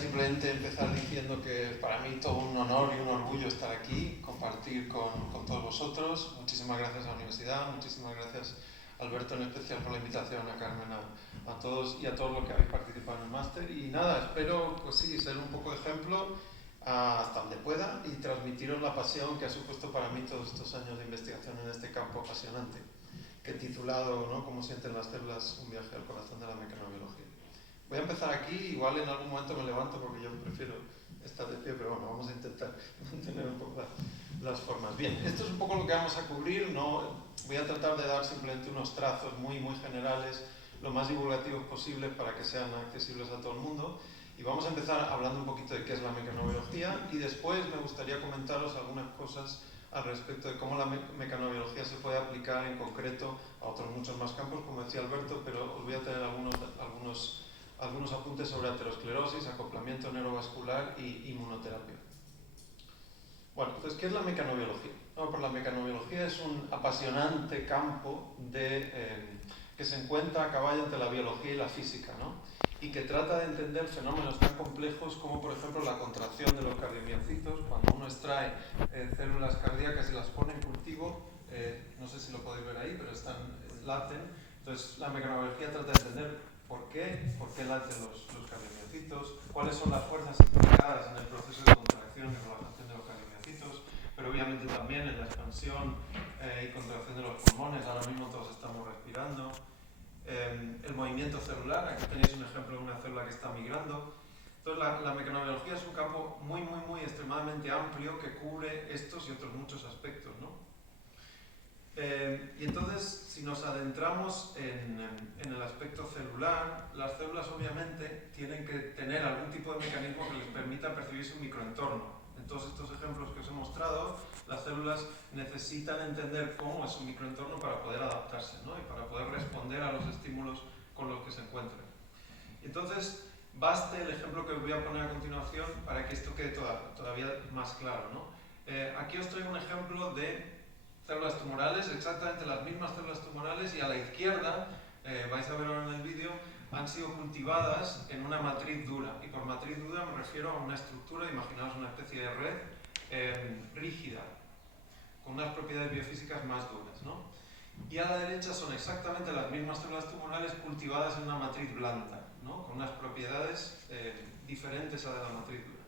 simplemente empezar diciendo que para mí todo un honor y un orgullo estar aquí, compartir con todos vosotros. Muchísimas gracias a la universidad, muchísimas gracias Alberto en especial por la invitación, a Carmen, a todos y a todos los que habéis participado en el máster. Y nada, espero pues sí, ser un poco de ejemplo hasta donde pueda y transmitiros la pasión que ha supuesto para mí todos estos años de investigación en este campo apasionante, que he titulado, ¿no?, ¿Cómo sienten las células? Un viaje al corazón de la mecanobiología. Voy a empezar aquí, igual en algún momento me levanto porque yo prefiero estar de pie, pero bueno, vamos a intentar mantener un poco las formas. Bien, esto es un poco lo que vamos a cubrir, ¿no? Voy a tratar de dar simplemente unos trazos muy generales, lo más divulgativos posibles para que sean accesibles a todo el mundo. Y vamos a empezar hablando un poquito de qué es la mecanobiología y después me gustaría comentaros algunas cosas al respecto de cómo la mecanobiología se puede aplicar en concreto a otros muchos más campos, como decía Alberto, pero os voy a tener algunos apuntes sobre aterosclerosis, acoplamiento neurovascular y inmunoterapia. Bueno, entonces, ¿qué es la mecanobiología? No, pues la mecanobiología es un apasionante campo que se encuentra a caballo entre la biología y la física, ¿no? Y que trata de entender fenómenos tan complejos como, por ejemplo, la contracción de los cardiomiocitos. Cuando uno extrae células cardíacas y las pone en cultivo, no sé si lo podéis ver ahí, pero laten. Entonces, la mecanobiología trata de entender por qué laten los cardiomiocitos, cuáles son las fuerzas implicadas en el proceso de contracción y relajación de los cardiomiocitos, pero obviamente también en la expansión y contracción de los pulmones. Ahora mismo todos estamos respirando. El movimiento celular, aquí tenéis un ejemplo de una célula que está migrando. Entonces la mecanobiología es un campo muy extremadamente amplio que cubre estos y otros muchos aspectos, ¿no? Y entonces, si nos adentramos en el aspecto celular, las células obviamente tienen que tener algún tipo de mecanismo que les permita percibir su microentorno. En todos estos ejemplos que os he mostrado, las células necesitan entender cómo es su microentorno para poder adaptarse, ¿no?, y para poder responder a los estímulos con los que se encuentran. Entonces, baste el ejemplo que os voy a poner a continuación para que esto quede todavía más claro, ¿no? Aquí os traigo un ejemplo de células tumorales, exactamente las mismas células tumorales, y a la izquierda, vais a ver ahora en el vídeo, han sido cultivadas en una matriz dura. Y por matriz dura me refiero a una estructura, imaginaos una especie de red rígida, con unas propiedades biofísicas más duras, ¿no? Y a la derecha son exactamente las mismas células tumorales cultivadas en una matriz blanda, ¿no?, con unas propiedades diferentes a de la matriz dura.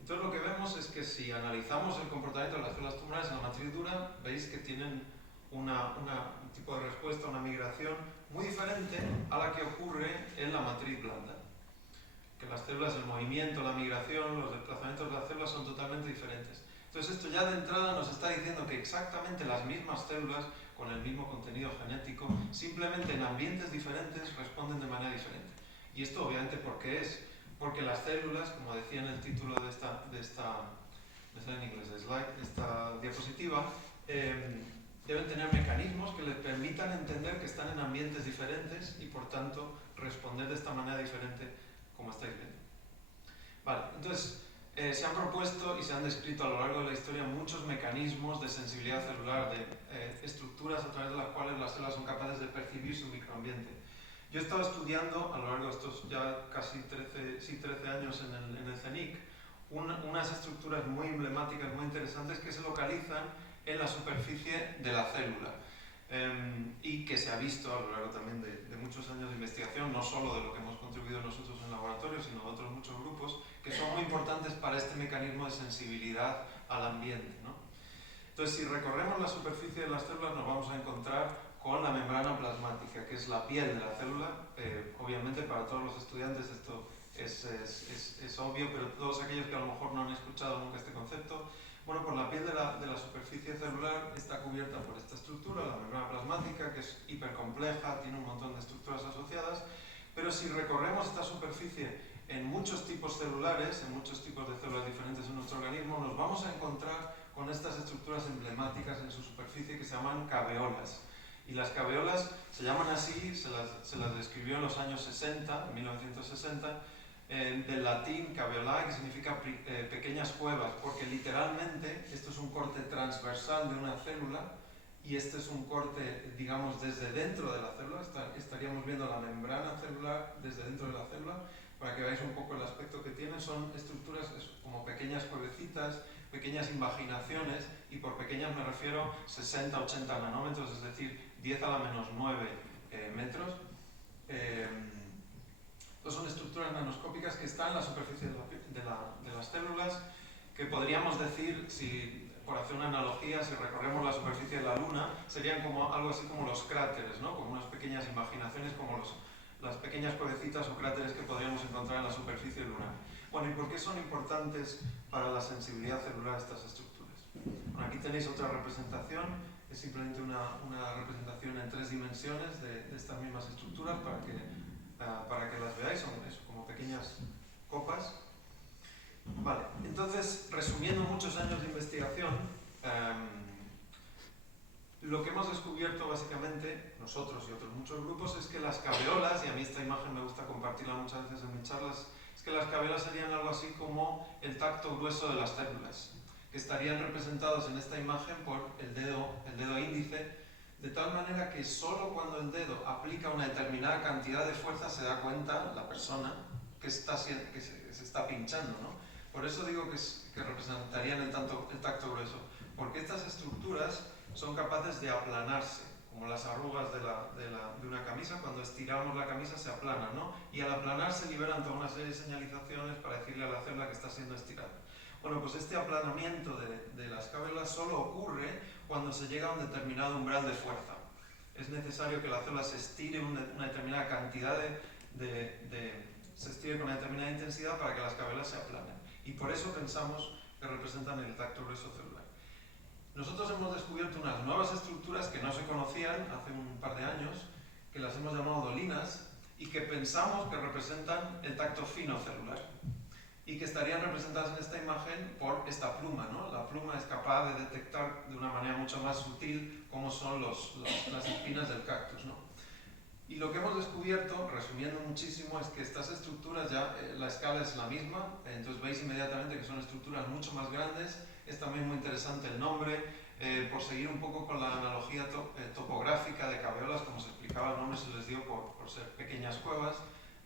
Entonces lo que vemos es que si analizamos el comportamiento de las células tumorales en la matriz dura, veis que tienen un tipo de respuesta, una migración muy diferente a la que ocurre en la matriz blanda. Que las células, el movimiento, la migración, los desplazamientos de las células son totalmente diferentes. Entonces esto ya de entrada nos está diciendo que exactamente las mismas células, con el mismo contenido genético, simplemente en ambientes diferentes responden de manera diferente. Y esto obviamente ¿por qué es? Porque las células, como decía en el título de esta en inglés, de slide, de esta diapositiva, deben tener mecanismos que les permitan entender que están en ambientes diferentes y por tanto responder de esta manera diferente, como estáis viendo. Vale, entonces se han propuesto y se han descrito a lo largo de la historia muchos mecanismos de sensibilidad celular, de estructuras a través de las cuales las células son capaces de percibir su microambiente. Yo he estado estudiando a lo largo de estos ya casi 13 años en el CENIC unas estructuras muy emblemáticas, muy interesantes, que se localizan en la superficie de la célula y que se ha visto a lo largo también de muchos años de investigación, no solo de lo que hemos contribuido nosotros en el laboratorio, sino de otros muchos grupos, que son muy importantes para este mecanismo de sensibilidad al ambiente, ¿no? Entonces, si recorremos la superficie de las células, nos vamos a encontrar con la membrana plasmática, que es la piel de la célula. Obviamente para todos los estudiantes esto es obvio, pero todos aquellos que a lo mejor no han escuchado nunca este concepto, bueno, pues la piel de la superficie celular está cubierta por esta estructura, la membrana plasmática, que es hipercompleja, tiene un montón de estructuras asociadas, pero si recorremos esta superficie en muchos tipos celulares, en muchos tipos de células diferentes en nuestro organismo, nos vamos a encontrar con estas estructuras emblemáticas en su superficie que se llaman caveolas. Y las caveolas se llaman así, se las describió en los años 60, en 1960, del latín caveolae, que significa pequeñas cuevas, porque literalmente esto es un corte transversal de una célula y este es un corte, digamos, desde dentro de la célula. Estaríamos viendo la membrana celular desde dentro de la célula, para que veáis un poco el aspecto que tienen. Son estructuras como pequeñas cuevecitas, pequeñas invaginaciones, y por pequeñas me refiero 60-80 nanómetros, es decir, 10 a la menos 9 metros. Son estructuras nanoscópicas que están en la superficie de las células, que podríamos decir, si, por hacer una analogía, si recorremos la superficie de la Luna, serían como, algo así como los cráteres, ¿no? Como unas pequeñas imaginaciones, como las pequeñas cuevecitas o cráteres que podríamos encontrar en la superficie lunar. Bueno, ¿y por qué son importantes para la sensibilidad celular estas estructuras? Bueno, aquí tenéis otra representación, es simplemente una representación en 3 dimensiones de estas mismas estructuras para que las veáis, son eso, como pequeñas copas. Vale, entonces, resumiendo muchos años de investigación, lo que hemos descubierto básicamente, nosotros y otros muchos grupos, es que las caveolas, y a mí esta imagen me gusta compartirla muchas veces en mis charlas, es que las caveolas serían algo así como el tacto grueso de las células, que estarían representados en esta imagen por el dedo índice, de tal manera que solo cuando el dedo aplica una determinada cantidad de fuerza se da cuenta la persona que se está pinchando, ¿no? Por eso digo que representarían el tacto grueso, porque estas estructuras son capaces de aplanarse, como las arrugas de una camisa. Cuando estiramos la camisa se aplanan, ¿no? Y al aplanarse liberan toda una serie de señalizaciones para decirle a la célula que está siendo estirada. Bueno, pues este aplanamiento de las caveolas solo ocurre cuando se llega a un determinado umbral de fuerza. Es necesario que la célula se estire una determinada cantidad se estire con una determinada intensidad para que las caveolas se aplanen. Y por eso pensamos que representan el tacto grueso celular. Nosotros hemos descubierto unas nuevas estructuras que no se conocían hace un par de años, que las hemos llamado dolinas, y que pensamos que representan el tacto fino celular, y que estarían representadas en esta imagen por esta pluma, ¿no? La pluma es capaz de detectar de una manera mucho más sutil cómo son las espinas del cactus, ¿no? Y lo que hemos descubierto, resumiendo muchísimo, es que estas estructuras ya, la escala es la misma, entonces veis inmediatamente que son estructuras mucho más grandes. Es también muy interesante el nombre, por seguir un poco con la analogía topográfica de caveolas, como se explicaba, el nombre se les dio por ser pequeñas cuevas.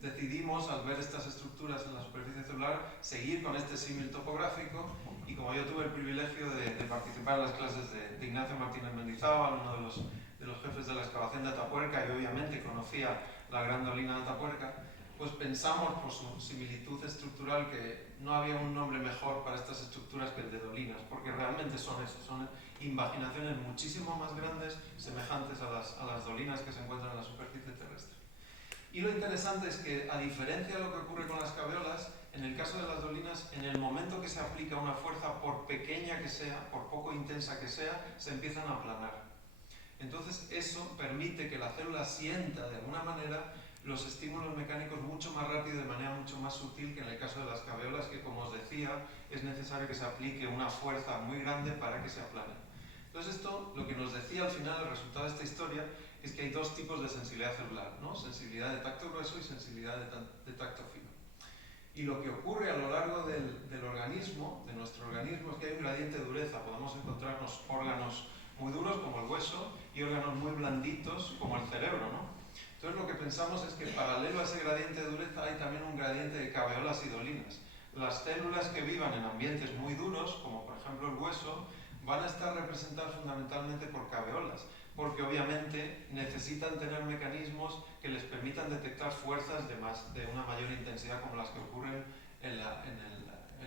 Decidimos, al ver estas estructuras en la superficie celular, seguir con este símil topográfico, y como yo tuve el privilegio de participar en las clases de Ignacio Martínez Mendizábal, uno de los jefes de la excavación de Atapuerca, y obviamente conocía la gran dolina de Atapuerca, pues pensamos, por su similitud estructural, que no había un nombre mejor para estas estructuras que el de dolinas, porque realmente son eso, son invaginaciones muchísimo más grandes, semejantes a las dolinas que se encuentran en la superficie terrestre. Y lo interesante es que, a diferencia de lo que ocurre con las caveolas, en el caso de las dolinas, en el momento que se aplica una fuerza, por pequeña que sea, por poco intensa que sea, se empiezan a aplanar. Entonces eso permite que la célula sienta de alguna manera los estímulos mecánicos mucho más rápido, de manera mucho más sutil que en el caso de las caveolas, que, como os decía, es necesario que se aplique una fuerza muy grande para que se aplanen. Entonces esto, lo que nos decía al final, el resultado de esta historia, es que hay 2 tipos de sensibilidad celular, ¿no? Sensibilidad de tacto grueso y sensibilidad de tacto fino. Y lo que ocurre a lo largo del organismo, de nuestro organismo, es que hay un gradiente de dureza. Podemos encontrarnos órganos muy duros, como el hueso, y órganos muy blanditos, como el cerebro, ¿no? Entonces lo que pensamos es que, paralelo a ese gradiente de dureza, hay también un gradiente de caveolas y dolinas. Las células que vivan en ambientes muy duros, como por ejemplo el hueso, van a estar representadas fundamentalmente por caveolas, porque obviamente necesitan tener mecanismos que les permitan detectar fuerzas de una mayor intensidad, como las que ocurren en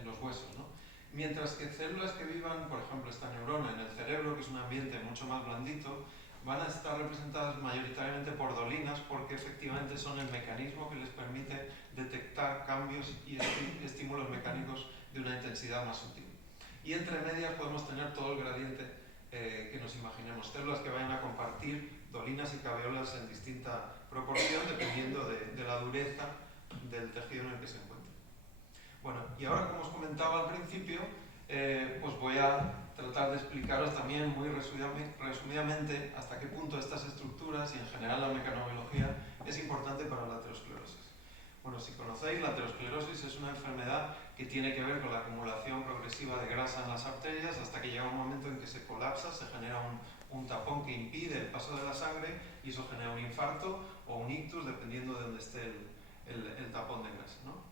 los huesos, ¿no? Mientras que células que vivan, por ejemplo, esta neurona en el cerebro, que es un ambiente mucho más blandito, van a estar representadas mayoritariamente por dolinas, porque efectivamente son el mecanismo que les permite detectar cambios y estímulos mecánicos de una intensidad más sutil. Y entre medias podemos tener todo el gradiente que nos imaginemos, células que vayan a compartir dolinas y caveolas en distinta proporción, dependiendo de la dureza del tejido en el que se encuentra. Bueno, y ahora, como os comentaba al principio, pues voy a tratar de explicaros también muy resumidamente hasta qué punto estas estructuras, y en general la mecanobiología, es importante para la aterosclerosis. Bueno, si conocéis, la aterosclerosis es una enfermedad que tiene que ver con la acumulación progresiva de grasa en las arterias, hasta que llega un momento en que se colapsa, se genera un tapón que impide el paso de la sangre, y eso genera un infarto o un ictus, dependiendo de dónde esté el tapón de grasa, ¿no?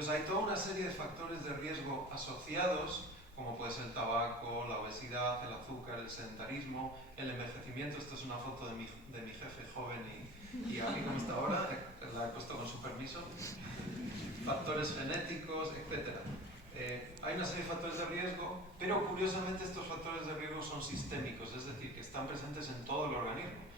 Entonces hay toda una serie de factores de riesgo asociados, como puede ser el tabaco, la obesidad, el azúcar, el sedentarismo, el envejecimiento. Esta es una foto de mi jefe joven y a mí como está ahora, la he puesto con su permiso. Factores genéticos, etc. Hay una serie de factores de riesgo, pero curiosamente estos factores de riesgo son sistémicos, es decir, que están presentes en todo el organismo.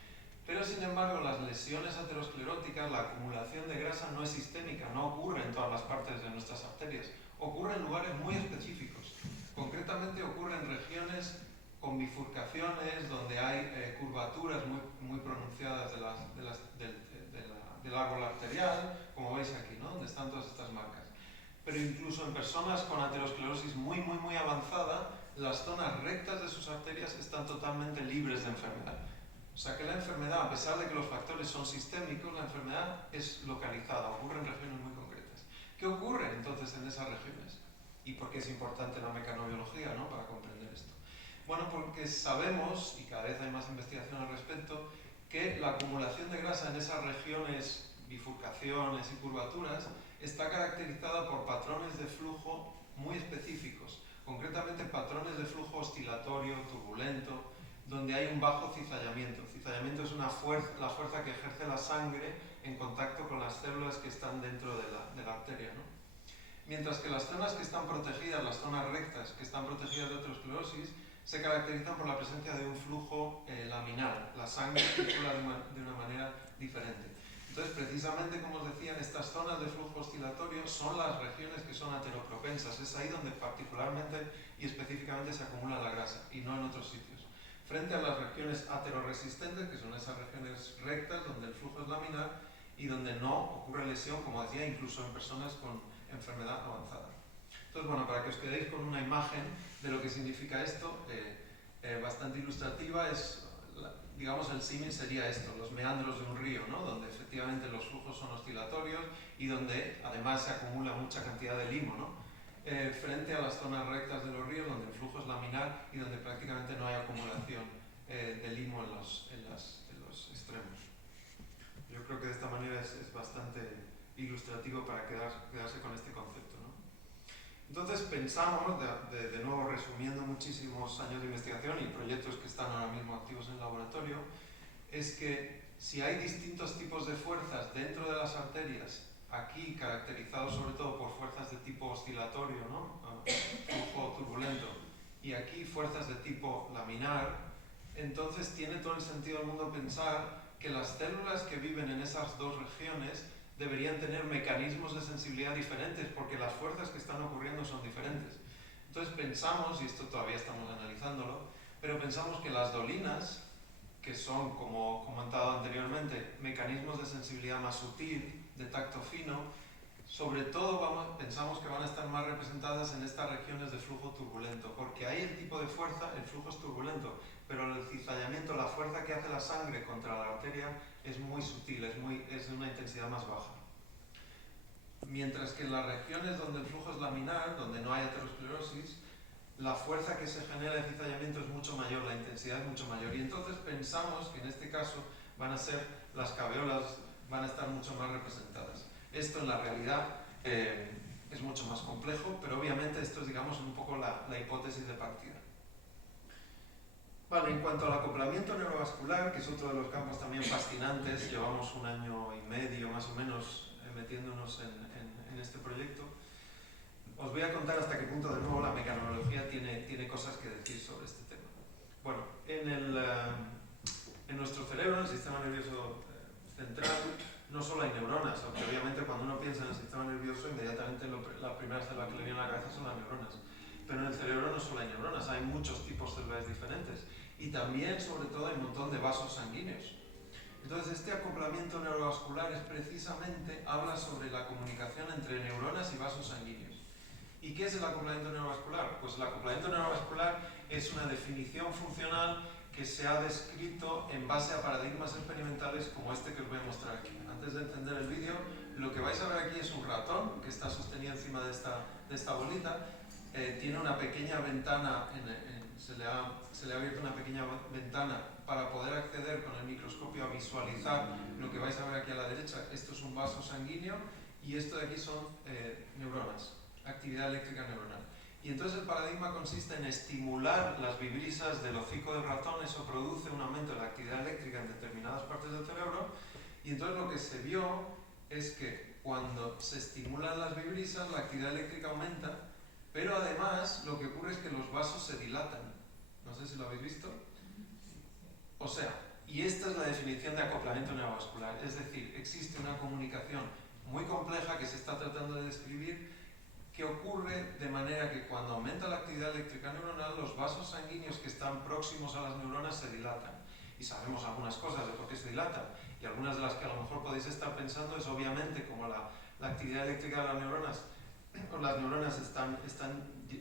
Pero sin embargo, las lesiones ateroscleróticas, la acumulación de grasa no es sistémica, no ocurre en todas las partes de nuestras arterias, ocurre en lugares muy específicos. Concretamente ocurre en regiones con bifurcaciones, donde hay curvaturas muy pronunciadas del árbol arterial, como veis aquí, ¿no? Donde están todas estas marcas. Pero incluso en personas con aterosclerosis muy avanzada, las zonas rectas de sus arterias están totalmente libres de enfermedad. O sea que la enfermedad, a pesar de que los factores son sistémicos, la enfermedad es localizada, ocurre en regiones muy concretas. ¿Qué ocurre entonces en esas regiones? ¿Y por qué es importante la mecanobiología, ¿no?, para comprender esto? Bueno, porque sabemos, y cada vez hay más investigación al respecto, que la acumulación de grasa en esas regiones, bifurcaciones y curvaturas, está caracterizada por patrones de flujo muy específicos, concretamente patrones de flujo oscilatorio, turbulento, donde hay un bajo cizallamiento. Cizallamiento es la fuerza que ejerce la sangre en contacto con las células que están dentro de la arteria, ¿no? Mientras que las zonas que están protegidas, las zonas rectas que están protegidas de aterosclerosis, se caracterizan por la presencia de un flujo laminar. La sangre circula de una manera diferente. Entonces, precisamente, como os decía, estas zonas de flujo oscilatorio son las regiones que son ateropropensas. Es ahí donde particularmente y específicamente se acumula la grasa, y no en otros sitios. Frente a las regiones ateroresistentes, que son esas regiones rectas donde el flujo es laminar y donde no ocurre lesión, como decía, incluso en personas con enfermedad avanzada. Entonces, bueno, para que os quedéis con una imagen de lo que significa esto, bastante ilustrativa, digamos, el símil sería esto, los meandros de un río, ¿no?, donde efectivamente los flujos son oscilatorios y donde además se acumula mucha cantidad de limo, ¿no?, frente a las zonas rectas de los ríos, donde el flujo es laminar y donde prácticamente no hay acumulación de limo en los extremos. Yo creo que de esta manera es bastante ilustrativo para quedarse con este concepto, ¿no? Entonces pensamos, de nuevo resumiendo muchísimos años de investigación y proyectos que están ahora mismo activos en el laboratorio, es que si hay distintos tipos de fuerzas dentro de las arterias, aquí caracterizados sobre todo por fuerzas de tipo oscilatorio, ¿no?, flujo turbulento, y aquí fuerzas de tipo laminar, entonces tiene todo el sentido del mundo pensar que las células que viven en esas dos regiones deberían tener mecanismos de sensibilidad diferentes, porque las fuerzas que están ocurriendo son diferentes. Entonces pensamos, y esto todavía estamos analizándolo, pero pensamos que las dolinas, que son, como comentado anteriormente, mecanismos de sensibilidad más sutil, de tacto fino, sobre todo pensamos que van a estar más representadas en estas regiones de flujo turbulento, porque ahí el tipo de fuerza, el flujo es turbulento, pero el cizallamiento, la fuerza que hace la sangre contra la arteria es muy sutil, es de una intensidad más baja. Mientras que en las regiones donde el flujo es laminar, donde no hay aterosclerosis, la fuerza que se genera de cizallamiento es mucho mayor, la intensidad es mucho mayor, y entonces pensamos que en este caso las caveolas van a estar mucho más representadas. Esto en la realidad es mucho más complejo, pero obviamente esto es, digamos, un poco la hipótesis de partida. Vale, en cuanto al acoplamiento neurovascular, que es otro de los campos también fascinantes, llevamos 1 año y medio más o menos metiéndonos en este proyecto. Os voy a contar hasta qué punto de nuevo la mecanobiología tiene cosas que decir sobre este tema. Bueno, en nuestro cerebro, en el sistema nervioso central, no solo hay neuronas, aunque obviamente cuando uno piensa en el sistema nervioso, inmediatamente la primera célula que le viene a la cabeza son las neuronas. Pero en el cerebro no solo hay neuronas, hay muchos tipos celulares diferentes. Y también, sobre todo, hay un montón de vasos sanguíneos. Entonces, este acoplamiento neurovascular habla sobre la comunicación entre neuronas y vasos sanguíneos. ¿Y qué es el acoplamiento neurovascular? Pues el acoplamiento neurovascular es una definición funcional que se ha descrito en base a paradigmas experimentales como este que os voy a mostrar aquí. Antes de encender el vídeo, lo que vais a ver aquí es un ratón que está sostenido encima de esta bolita. Tiene una pequeña ventana, se le ha abierto una pequeña ventana para poder acceder con el microscopio a visualizar lo que vais a ver aquí a la derecha. Esto es un vaso sanguíneo y esto de aquí son neuronas, actividad eléctrica neuronal. Y entonces el paradigma consiste en estimular las vibrisas del hocico del ratón, eso produce un aumento de la actividad eléctrica en determinadas partes del cerebro, y entonces lo que se vio es que cuando se estimulan las vibrisas la actividad eléctrica aumenta, pero además lo que ocurre es que los vasos se dilatan. No sé si lo habéis visto. O sea, y esta es la definición de acoplamiento neurovascular, es decir, existe una comunicación muy compleja que se está tratando de describir, que ocurre de manera que cuando aumenta la actividad eléctrica neuronal, los vasos sanguíneos que están próximos a las neuronas se dilatan. Y sabemos algunas cosas de por qué se dilatan, y algunas de las que a lo mejor podéis estar pensando es obviamente como la actividad eléctrica de las neuronas, o las neuronas están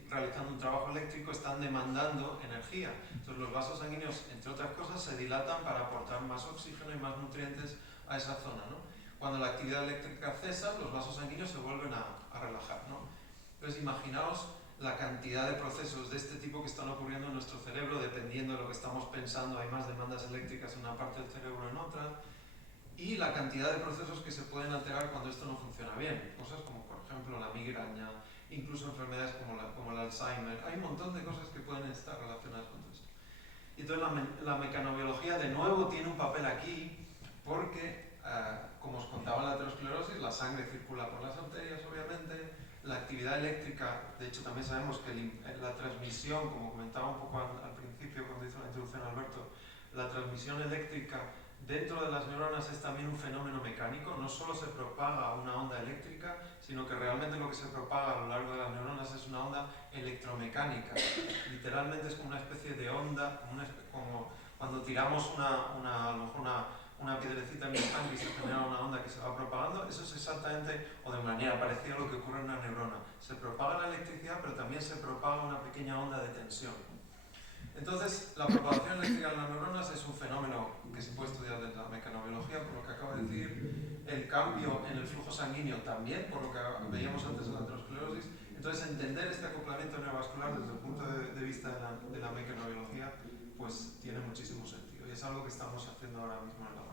realizando un trabajo eléctrico, están demandando energía. Entonces los vasos sanguíneos, entre otras cosas, se dilatan para aportar más oxígeno y más nutrientes a esa zona, ¿no? Cuando la actividad eléctrica cesa, los vasos sanguíneos se vuelven a relajar, ¿no? Entonces imaginaos la cantidad de procesos de este tipo que están ocurriendo en nuestro cerebro, dependiendo de lo que estamos pensando, hay más demandas eléctricas en una parte del cerebro en otra, y la cantidad de procesos que se pueden alterar cuando esto no funciona bien. Cosas como, por ejemplo, la migraña, incluso enfermedades como el Alzheimer. Hay un montón de cosas que pueden estar relacionadas con esto. Y entonces la mecanobiología de nuevo tiene un papel aquí, porque, como os contaba la aterosclerosis, la sangre circula por las arterias, obviamente, la actividad eléctrica, de hecho también sabemos que la transmisión, como comentaba un poco al principio cuando hizo la introducción Alberto, la transmisión eléctrica dentro de las neuronas es también un fenómeno mecánico, no solo se propaga una onda eléctrica, sino que realmente lo que se propaga a lo largo de las neuronas es una onda electromecánica. Literalmente es como una especie de onda, como cuando tiramos a lo mejor una piedrecita en el estanque y se genera una onda que se va propagando, eso es exactamente, o de manera parecida a lo que ocurre en una neurona. Se propaga la electricidad, pero también se propaga una pequeña onda de tensión. Entonces, la propagación eléctrica en las neuronas es un fenómeno que se puede estudiar desde la mecanobiología, por lo que acabo de decir, el cambio en el flujo sanguíneo también, por lo que veíamos antes en la aterosclerosis. Entonces, entender este acoplamiento neurovascular desde el punto de vista de la mecanobiología, pues tiene muchísimo sentido, y es algo que estamos haciendo ahora mismo en el laboratorio.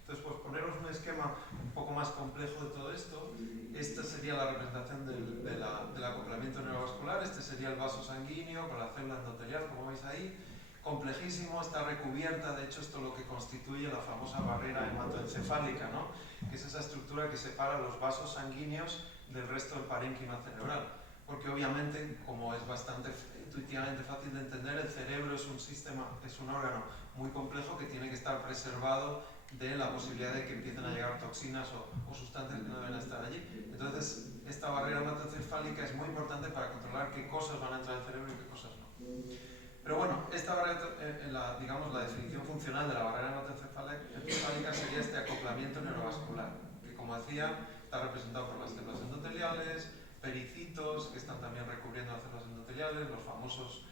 Entonces, pues poneros un esquema un poco más complejo de todo esto. Esta sería la representación del acoplamiento neurovascular, este sería el vaso sanguíneo con la célula endotelial, como veis ahí, complejísimo, está recubierta, de hecho esto es lo que constituye la famosa barrera hematoencefálica, ¿no? Que es esa estructura que separa los vasos sanguíneos del resto del parénquima cerebral, porque obviamente, como es bastante intuitivamente fácil de entender, el cerebro es un órgano muy complejo que tiene que estar preservado de la posibilidad de que empiecen a llegar toxinas o sustancias que no deben estar allí. Entonces, esta barrera hematoencefálica es muy importante para controlar qué cosas van a entrar al cerebro y qué cosas no. Pero bueno, esta barrera, digamos, la definición funcional de la barrera hematoencefálica sería este acoplamiento neurovascular, que como decía, está representado por las células endoteliales, pericitos que están también recubriendo las células endoteliales, los famosos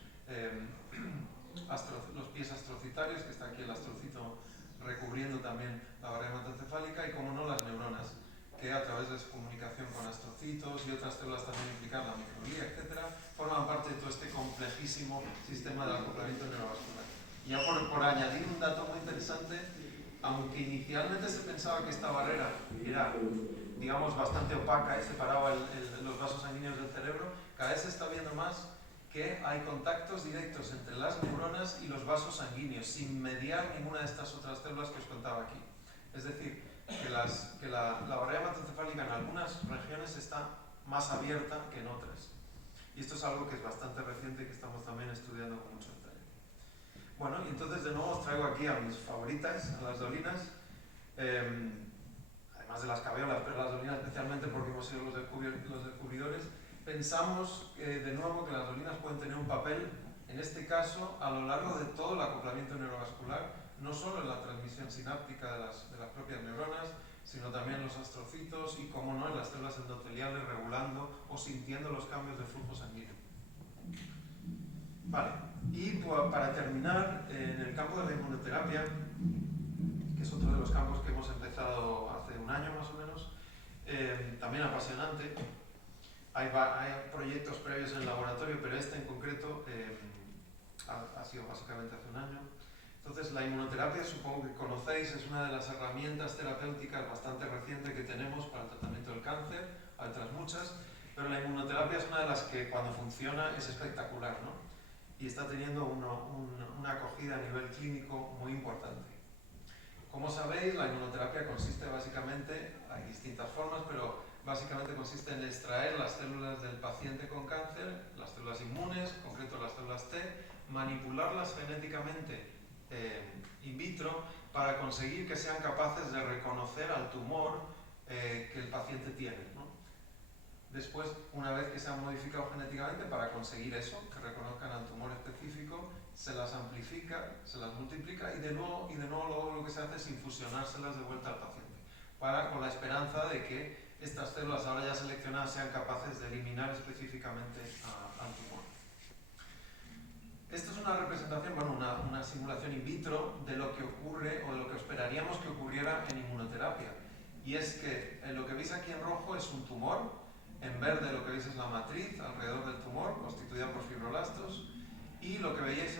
los pies astrocitarios, que está aquí el astrocito recubriendo también la barrera hematoencefálica, y como no las neuronas, que a través de su comunicación con astrocitos y otras células también implicadas, la microglía, etc., forman parte de todo este complejísimo sistema de acoplamiento neurovascular. Y ya por añadir un dato muy interesante, aunque inicialmente se pensaba que esta barrera era, digamos, bastante opaca y separaba los vasos sanguíneos del cerebro, cada vez se está viendo más que hay contactos directos entre las neuronas y los vasos sanguíneos, sin mediar ninguna de estas otras células que os contaba aquí. Es decir, que la barrera hematoencefálica en algunas regiones está más abierta que en otras. Y esto es algo que es bastante reciente y que estamos también estudiando con mucho detalle. Bueno, y entonces de nuevo os traigo aquí a mis favoritas, a las dolinas, además de las caveolas, pero las dolinas especialmente porque hemos sido los descubridores. Pensamos de nuevo que las dolinas pueden tener un papel, en este caso, a lo largo de todo el acoplamiento neurovascular, no solo en la transmisión sináptica de las propias neuronas, sino también en los astrocitos y, como no, en las células endoteliales, regulando o sintiendo los cambios de flujo sanguíneo. Vale, y para terminar, en el campo de la inmunoterapia, que es otro de los campos que hemos empezado hace un año más o menos, también apasionante. Hay proyectos previos en el laboratorio, pero este en concreto ha sido básicamente hace un año. Entonces, la inmunoterapia, supongo que conocéis, es una de las herramientas terapéuticas bastante reciente que tenemos para el tratamiento del cáncer, hay otras muchas, pero la inmunoterapia es una de las que cuando funciona es espectacular, ¿no? Y está teniendo una acogida a nivel clínico muy importante. Como sabéis, la inmunoterapia consiste básicamente, hay distintas formas, pero básicamente consiste en extraer las células del paciente con cáncer, las células inmunes, en concreto las células T, manipularlas genéticamente in vitro para conseguir que sean capaces de reconocer al tumor que el paciente tiene, ¿no? Después, una vez que se han modificado genéticamente para conseguir eso, que reconozcan al tumor específico, se las amplifica, se las multiplica y de nuevo luego lo que se hace es infusionárselas de vuelta al paciente, con la esperanza de que estas células ahora ya seleccionadas sean capaces de eliminar específicamente al tumor. Esto es una representación, bueno, una simulación in vitro de lo que ocurre o de lo que esperaríamos que ocurriera en inmunoterapia. Y es que lo que veis aquí en rojo es un tumor, en verde lo que veis es la matriz alrededor del tumor, constituida por fibroblastos, y lo que veis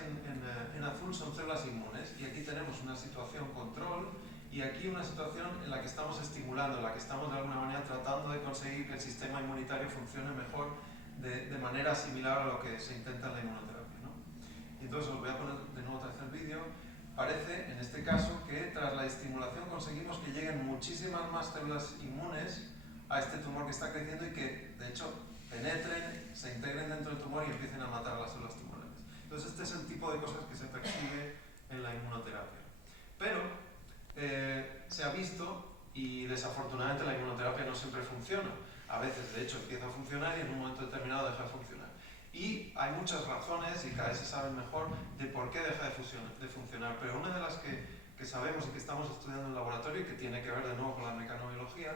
en azul son células inmunes. Y aquí tenemos una situación control y aquí una situación en la que estamos estimulando, en la que estamos de alguna manera tratando de conseguir que el sistema inmunitario funcione mejor de manera similar a lo que se intenta en la inmunoterapia, ¿no? Y entonces os voy a poner de nuevo otra vez el vídeo. Parece, en este caso, que tras la estimulación conseguimos que lleguen muchísimas más células inmunes a este tumor que está creciendo y que, de hecho, penetren, se integren dentro del tumor y empiecen a matar a las células tumorales. Entonces, este es el tipo de cosas que se persigue en la inmunoterapia. Pero se ha visto, y desafortunadamente la inmunoterapia no siempre funciona. A veces, de hecho, empieza a funcionar y en un momento determinado deja de funcionar. Y hay muchas razones, y cada vez se sabe mejor, de por qué deja de funcionar. Pero una de las que sabemos y que estamos estudiando en el laboratorio, y que tiene que ver de nuevo con la mecanobiología,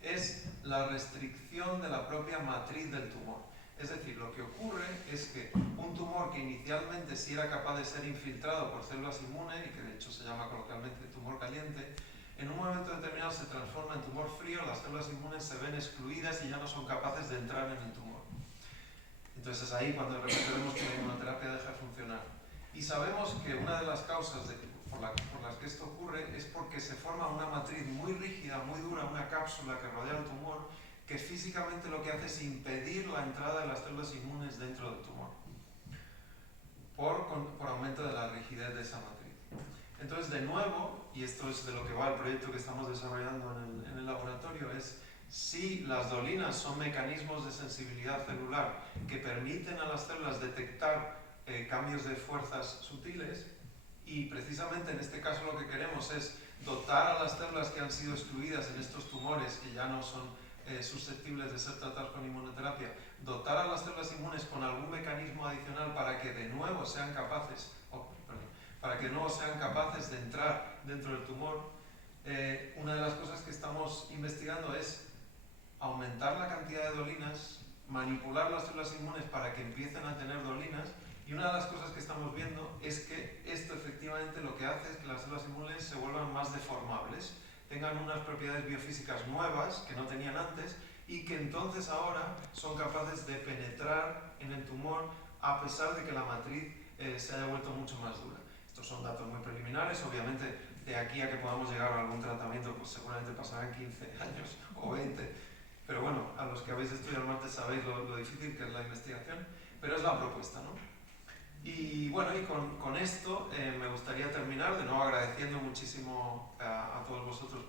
es la restricción de la propia matriz del tumor. Es decir, lo que ocurre es que un tumor que inicialmente sí era capaz de ser infiltrado por células inmunes, y que de hecho se llama coloquialmente tumor caliente, en un momento determinado se transforma en tumor frío, las células inmunes se ven excluidas y ya no son capaces de entrar en el tumor. Entonces es ahí cuando de repente vemos que la inmunoterapia deja de funcionar. Y sabemos que una de las causas por las que esto ocurre es porque se forma una matriz muy rígida, muy dura, una cápsula que rodea el tumor, que físicamente lo que hace es impedir la entrada de las células inmunes dentro del tumor, por aumento de la rigidez de esa matriz. Entonces, de nuevo, y esto es de lo que va el proyecto que estamos desarrollando en el laboratorio, es si las dolinas son mecanismos de sensibilidad celular que permiten a las células detectar cambios de fuerzas sutiles, y precisamente en este caso lo que queremos es dotar a las células que han sido excluidas en estos tumores que ya no son susceptibles de ser tratados con inmunoterapia, dotar a las células inmunes con algún mecanismo adicional para que de nuevo sean capaces, de entrar dentro del tumor. Una de las cosas que estamos investigando es aumentar la cantidad de dolinas, manipular las células inmunes para que empiecen a tener dolinas, y una de las cosas que estamos viendo es que esto efectivamente lo que hace es que las células inmunes se vuelvan más deformables, tengan unas propiedades biofísicas nuevas que no tenían antes y que entonces ahora son capaces de penetrar en el tumor a pesar de que la matriz se haya vuelto mucho más dura. Estos son datos muy preliminares, obviamente de aquí a que podamos llegar a algún tratamiento pues seguramente pasarán 15 años o 20, pero bueno, a los que habéis estudiado Marte sabéis lo difícil que es la investigación, pero es la propuesta, ¿no? Y bueno, y con esto me gustaría terminar de nuevo agradeciendo muchísimo a todos vosotros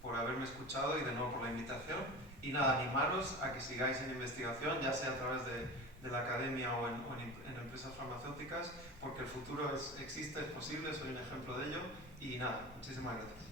por haberme escuchado y de nuevo por la invitación. Y nada, animaros a que sigáis en investigación, ya sea a través de la academia o en empresas farmacéuticas, porque el futuro existe, es posible, soy un ejemplo de ello. Y nada, muchísimas gracias.